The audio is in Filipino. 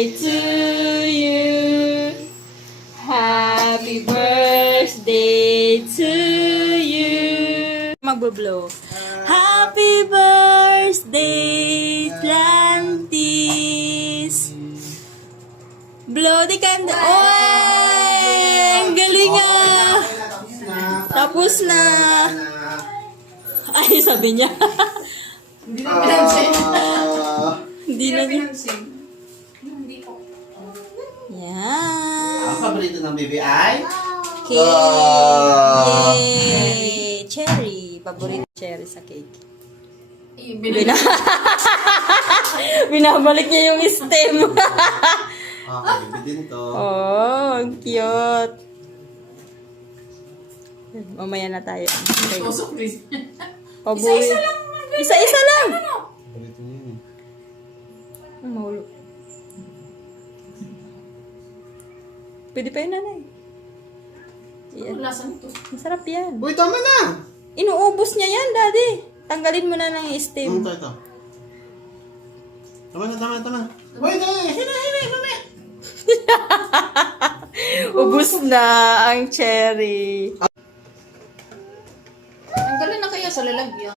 birthday to you. Happy birthday to you. Magbo-blow. Happy birthday, Atlantis. Blow the candle. Oh, ang galing ah. Tapos na. Ay, sabi niya. Hindi na pinansin. Hindi na niya. pinansin. Hindi po. Yan. Ang paborito ng baby ay? Cake. Yay! Cherry. Paborito cherry sa cake. Binabalik niya yung stem. Baby din to. Oh, ang cute. Mamaya na tayo. Okay. Isa-isa lang. Isa-isa lang. Paborito niya yun. Ang mahulog. Pwede pa yun, nanay. Yan. Ang lasa nito. Masarap yan. Uy, tama na! Inuubos niya yan, daddy. Tanggalin mo na ng stem. Ito. Tama na. Uy, hina, mamaya. Ubus na ang cherry. Ang galing na kaya sa lalagyan.